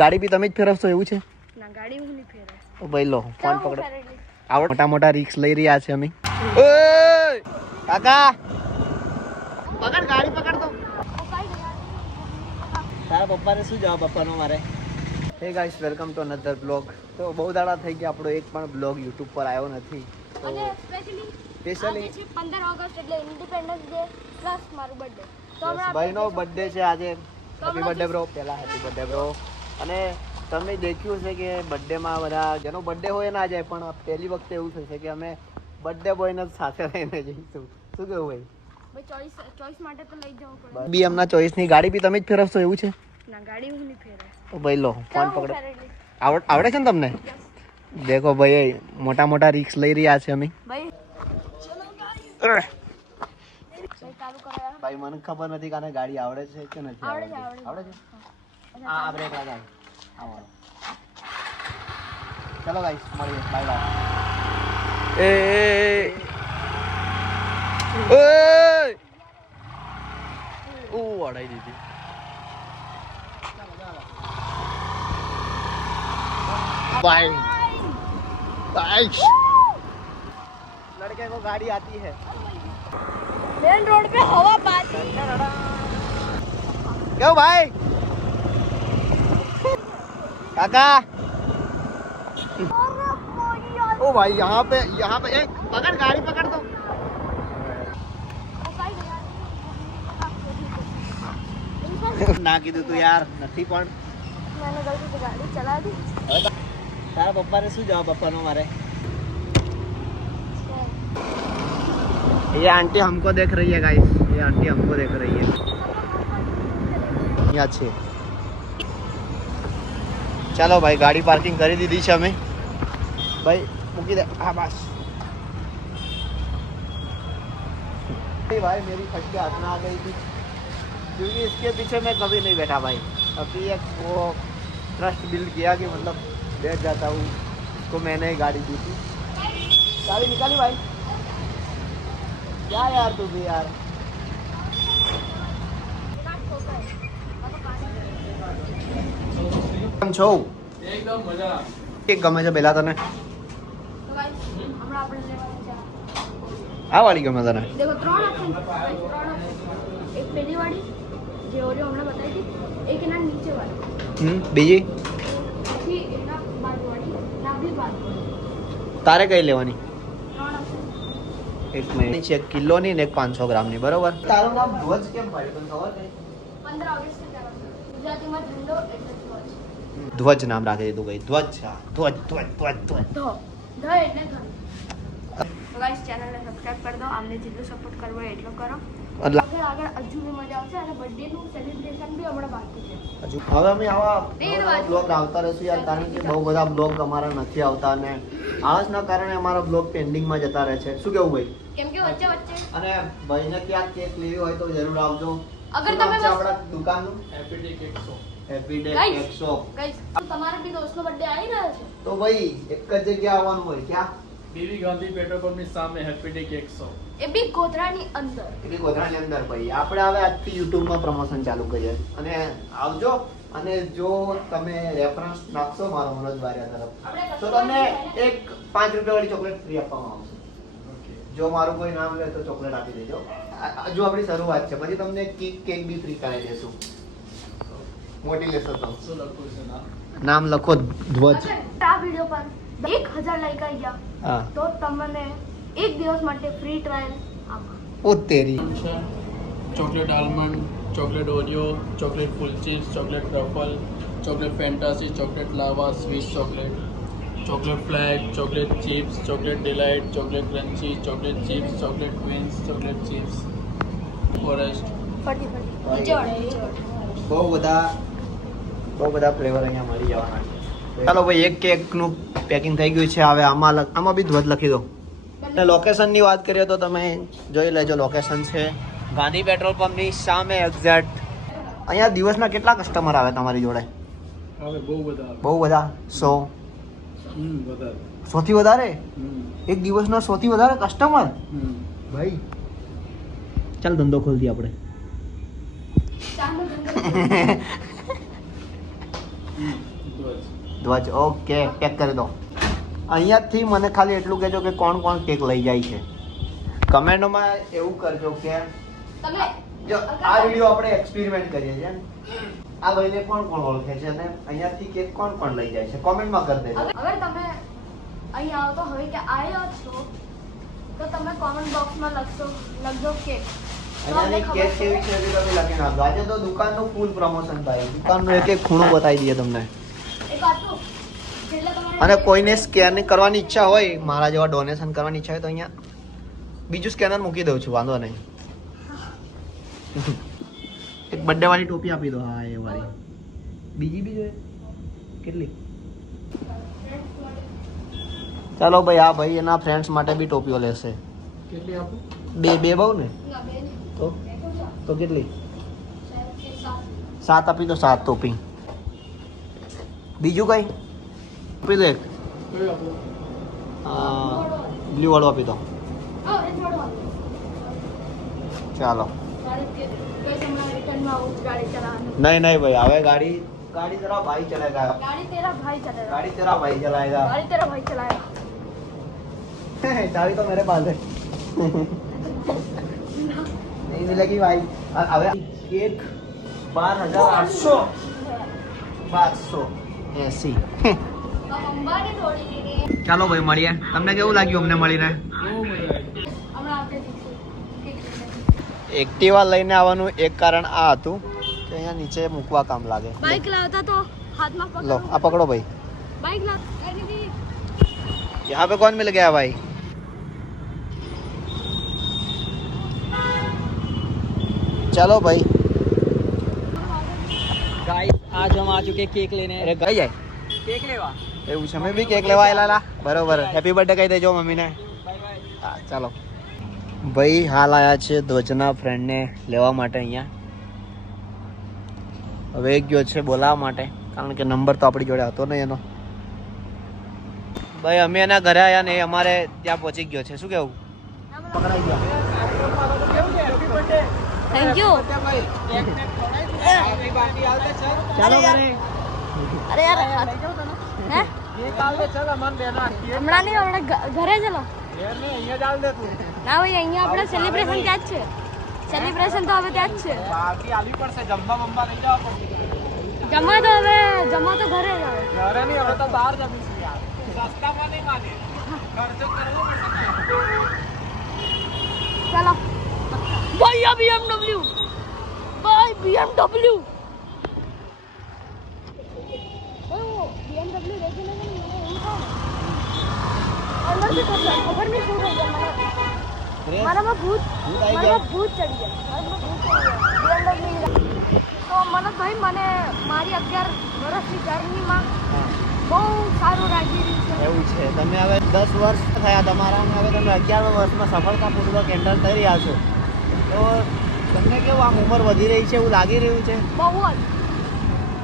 ગાડી બી તમે જ ફેરવશો એવું છે? ના, ગાડી હું નહીં ફેરવું. તો ભાઈ લો ફોન પકડો. આવડ મોટા મોટા રિક્સ લઈ રહ્યા છે અમે. ઓય કાકા પકડ ગાડી પકડ તો. તારા પપ્પાને શું જવાબ આપવાનો મારે? હે guys, welcome to another blog. તો બહુ દાડા થઈ ગયા આપણો એક પણ બ્લોગ યુટ્યુબ પર આવ્યો નથી. અને સ્પેશિયલી 15 ઓગસ્ટ એટલે ઇન્ડિપેન્ડન્સ ડે પ્લસ મારું બર્થડે. તો ભાઈનો બર્થડે છે આજે. Happy birthday bro. પહેલા હેપી બર્થડે બ્રો. અને તમે દેખ્યું છે કે બર્થડેમાં બધા જેનો બર્થડે હોય ના જાય, પણ પહેલી વખતે એવું થશે કે અમે બર્થડે બોયને સાથે લઈને જઈશું. શું કેવું ભાઈ? ચોઈસ માટે તો લઈ જવું પડે. બી એમના ચોઈસની ગાડી બી તમે જ ફેરવશો એવું છે? ના, ગાડી હું નહીં ફેરવું. તો ભાઈ લો ફોન પકડો. આવડે છે ને તમને? દેખો ભાઈ, મોટા મોટા રિક્સ લઈ રહ્યા છે અમે. ભાઈ મને ખબર નથી કે આને ગાડી આવડે છે કે નથી આવડતી. આવડે છે? આ બ્રેક લગાવ. ચલો ગાઈસ, મળીએ. Bye bye. એ ઓય ઓ અડાઈ દીધી. Bye bye. लड़के को गाड़ी आती है. मेन रोड पे हवा पाती. क्यों भाई? काका ओ भाई, यहाँ पे एक पकड़ गाड़ी पकड़ दो. ના કીધું તું યાર. નથી પણ मैंने गलती से गाड़ी चला दी. તારા પપ્પાને શું જવાબ આપવાનો મારે? ये आंटी हमको देख रही है गाइस. ये आंटी हमको देख रही है. यहाँ છે. ચાલો ભાઈ, ગાડી પાર્કિંગ કરી દીધી છે અમે. ભાઈ મૂકી દે. હા બસ भाई, मेरी फट के हाथ में आ गई थी क्योंकि इसके पीछे मैं कभी नहीं बैठा भाई. अभी एक वो ट्रस्ट बिल्ड किया कि मतलब बैठ जाता हूँ. इसको मैंने ही गाड़ी दी थी. गाड़ी निकाली भाई. क्या यार तू भी यार. કેમ છો? એકદમ મજા. એક ગમે છે પહેલા તને? तो गाइस, हमरा આપણે લેવાનું છે. આ વાળી ગમે તને? देखो ત્રણ ઓપ્શન છે. એક પહેલી વાળી જે ઓરિયો હમણાં બતાવી હતી, એક એના નીચે વાળી, બીજી પછી એના બાજુવાળી, ના બી બાજુવાળી. તારે કઈ લેવાની? ત્રણ ઓપ્શન. એક મિનિટ છે. 1 કિલોની ને એક 500 ગ્રામની, બરોબર? તારું નામ ધ્વજ કેમ પાડ્યું તને ખબર છે? 15 ઓગસ્ટ ગુજરાતીમાં ઝંડો એટલે ધ્વજ. ધ્વજ નામ રાખી દીધું ગઈ. ધ્વજ. હા, ધ્વજ ધ્વજ ધ્વજ ધ્વજ. ધ એટલે ધન. તો ગાઈસ, ચેનલને સબસ્ક્રાઇબ કરી દો. આમને જેટલો સપોર્ટ કરવો હોય એટલો કરો. આગળ હજુ બી મજા આવશે અને બર્થડે નું સેલિબ્રેશન બી હમણાં બાકી છે. હવે અમે આવા બ્લોગ આવતા રહેશું યાર, કારણ કે બહુ બધા બ્લોગ અમારા નથી આવતા અને આળસના કારણે અમારા બ્લોગ પેન્ડિંગમાં જતા રહે છે. શું કેવું ભાઈ? કેમ કે વચ્ચે અને ભાઈને ક્યાંક કેક લેવી હોય તો જરૂર આવજો. અગર તમે આપણા દુકાનનું happy day cake shop. Happy day cake shop. Guys, તમારે બી દોસ્તનો બર્થડે આવી રહ્યો છે તો ભાઈ એક જ જગ્યા આવવાનું હોય. ક્યાં? બીવી ગાંધી પેટ્રોલ પંપની સામે હેપી ડે કેક શોપ. એ બી ગોધરાની અંદર. એટલે ગોધરાની અંદર ભાઈ. આપણે હવે આજથી યુટ્યુબમાં પ્રમોશન ચાલુ કરીએ અને આવજો. અને જો તમે રેફરન્સ નાખશો મારો મનોજ બારિયા તરફ, તો તમને એક 5 રૂપિયા વાળી ચોકલેટ ફ્રી આપવામાં આવશે. જો મારું કોઈ નામ લે તો ચોકલેટ આપી દેજો. હજુ આપણી શરૂઆત છે, પછી તમને કેક બી ફ્રી કરાવી દેશું. મોટી લેશો તો શું લખવું છે નામ લખો ધ્વજ. આ વિડિયો પર 1000 લાઈક આવી ગયા હા, તો તમને એક દિવસ માટે ફ્રી ટ્રાયલ આપો. ઓ તેરી. Chocolate almond, chocolate Oreo, chocolate full cheese, chocolate truffle, chocolate fantasy, chocolate lava, Swiss chocolate, chocolate flag, chocolate chips, chocolate delight, chocolate crunchy, chocolate chips, chocolate wins, chocolate chips, forest. ફટી નીચે વાળો. બહુ બધા flavour અહીંયા મળી જવાના છે. ચાલો ભાઈ, એક કેકનું પેકિંગ થઈ ગયું છે. હવે આમાં બી ધ્વજ લખી દો. અને લોકેશનની વાત કરીએ તો તમે જોઈ લેજો. લોકેશન છે ગાંધી પેટ્રોલ પંપની સામે એક્ઝેક્ટ. અહીંયા દિવસના કેટલા કસ્ટમર આવે તમારી જોડે? હવે બહુ બધા. બહુ બધા. 100? વધારે. 100 થી વધારે? એક દિવસના 100 થી વધારે કસ્ટમર? ભાઈ ચાલ ધંધો ખોલી આપણે. ધ્વજ ઓકે પેક કરી દો. અહીંયાથી મને ખાલી એટલું કહેજો કે કોણ કોણ કેક લઈ જાય છે. કમેન્ટમાં એવું કરજો કે તમે જો આ વિડીયો આપણે એક્સપેરિમેન્ટ કરીએ છીએ. આ ભાઈને કોણ કોણ ઓળખે છે અને અહીંયાથી કેક કોણ કોણ લઈ જાય છે કોમેન્ટમાં કરી દેજો. અગર તમે અહીં આવતો હોય કે આવ્યા છો તો તમે કોમેન્ટ બોક્સમાં લખજો કેક. અહીંયાની કેક કેવી છે એ બી તમે લખી નાખજો. આજે તો દુકાનનું ફૂલ પ્રમોશન થાય. દુકાનનો એક એક ખૂણો બતાવી દઈએ તમને. એક વાતું જેટલે તમારે અને કોઈને સ્કેન કરવાની ઈચ્છા હોય, મારા જેવા ડોનેશન કરવાની ઈચ્છા હોય તો અહીંયા બીજું સ્કેનર મૂકી દઉં છું, વાંધો નહીં. એક બર્થડે વાળી ટોપી આપી દો. હા એ વાળી. બીજી બી જોઈએ કેટલી? ચાલો ભાઈ, આ ભાઈ એના ફ્રેન્ડ્સ માટે બી ટોપીઓ લેશે. કેટલી આપું? બે બહુ ને ના, બે નહીં. તો કેટલી? 7 આપી દો. 7 ટોપી. બીજું કઈ આપી દો. એક કઈ આપું? બ્લુ વાળું આપી દો. ઓરેન્જ વાળો ચાલો. ગાડી કોઈ સમય રિટર્નમાં આવું ગાડી ચલાવવાનું. નહીં ભાઈ, હવે ગાડી तेरा भाई चलाएगा. गाड़ी तेरा भाई चलेगा. गाड़ी तेरा भाई चलाएगा. गाड़ी तेरा भाई चलाएगा. चाबी तो मेरे पास है. नहीं मिलेगी भाई. હવે કેક 12,800. 1280. અંબાની થોડી ચાલો ભાઈ મળીએ. તમને કેવું લાગ્યું અમને મળીને? બહુ મજા આવી. હમણાં આપણે એક્ટિવા લઈને આવવાનું એક કારણ આ હતું કે અહીંયા નીચે મૂકવા કામ લાગે. બાઇક લાવતા તો હાથમાં પકડો. લો આ પકડો ભાઈ. बाइक ला करनी थी. यहाँ पे कौन मिल गया भाई? चलो भाई. गाइस आज हम आ चुके केक लेने. अरे कहीं જાય केक लेवा. એવું છે. મેં બી કેક લેવા આયેલા. બરોબર. હેપી બર્થડે કહી દેજો મમ્મીને. Bye bye. હા ચાલો ભાઈ. હાલ આયા છે ધ્વજના ફ્રેન્ડને લેવા માટે અહીંયા. હવે એક ગયો છે બોલાવવા માટે, કારણ કે નંબર તો આપણી જોડે હતો નહીં એનો. ભાઈ અમે એના ઘરે આવ્યા ને એ અમારે ત્યાં પહોંચી ગયો છે. શું કેવું? પકડાઈ ગયા. Thank you. ચાલો ઘરે. अरे यार हैं હમણાં નહીં, હમણાં ઘરે ચલો. ના ભાઈ, અહીંયા આપણે સેલિબ્રેશન ત્યાં જ છે. સેલિબ્રેશન તો હવે ત્યાં જ છે. જમવા તો હવે જમવા તો ઘરે જ હવે. चलो भैया BMW भाई BMW वो BMW देखने के लिए उनका अंदर से खबर नहीं शुरू हो गया. मारा में भूत चढ़ गया. BMW તો મનોજ ભાઈ, મને મારી 11 વર્ષની જર્નીમાં બહુ સારું લાગી રહ્યું છે. એવું છે. તમે હવે 10 વર્ષ થયા તમારા અને હવે તમે 11 વર્ષમાં સફળતાપૂર્વક એન્ટર થઈ રહ્યા છો. તો તમને કેવું આમ ઉંમર વધી રહી છે એવું લાગી રહ્યું છે? બહુ જ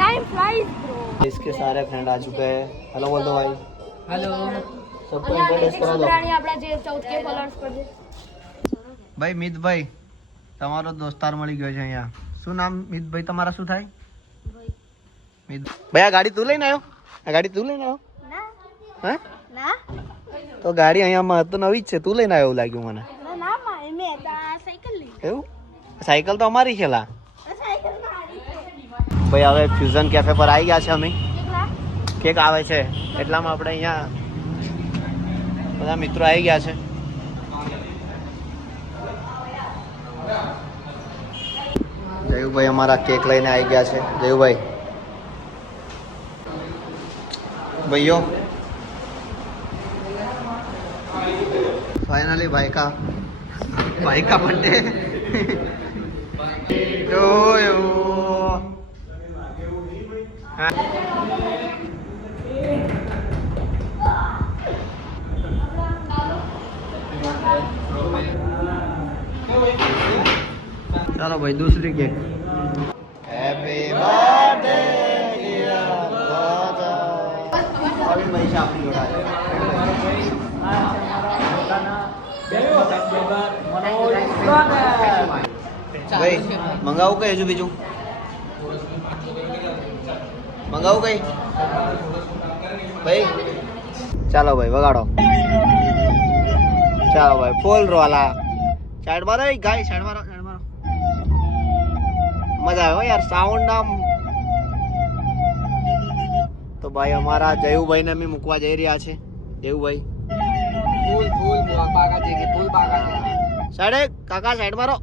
टाइम फ्लाइज ब्रो. इसके सारे फ्रेंड आ चुके हैं. हेलो बोल दो भाई. हेलो. सबको इंट्रोड्यूस करा दो. આપણા જે 14K ફોલોઅર્સ પર છે. ભાઈ મિતભાઈ, તમારો દોસ્તાર મળી ગયો છે અહીંયા. શું નામ મિતભાઈ તમારા? શું થાય? મિત ભાઈ, આ ગાડી તું લઈને આવ્યો? આ ગાડી તું લઈને આવ્યો? ના હા, ના તો ગાડી અહીંયામાં તો નવી જ છે. તું લઈને આવ્યો એવું લાગ્યું મને. ના માં મેં સાયકલ લી. એવું? સાયકલ તો અમારી છે લા. સાયકલ મારી. ભાઈ હવે ફ્યુઝન કેફે પર આવી ગયા છે અમે. કેટલા? કેક આવે છે એટલામાં આપણે અહીંયા બધા મિત્રો આવી ગયા છે. જયુભાઈ અમારા કેક લઈને આવી ગયા છે. જયુભાઈ, ભાઈઓ फाइनली भाई का बर्थडे. यो यो चलो भाई दूसरी केक. हैप्पी बर्थडे डियर अभी भाई शापी जोड़ा है. ભાઈ મંગાવું કે હજુ બીજું? મંગાવું કઈ ભાઈ? ચાલો ભાઈ વગાડો. ચાલો ભાઈ ફૂલ રોલા સાઈડ મારો ગાય સાઈડ મારો મજા આવે હો યાર સાઉન્ડ આમ. તો ભાઈ અમારા જયુભાઈ ને અમે મૂકવા જઈ રહ્યા છે. જયુભાઈ फूल बागा देगी फूल बागा સાઈડ કાકા સાઈડ મારો.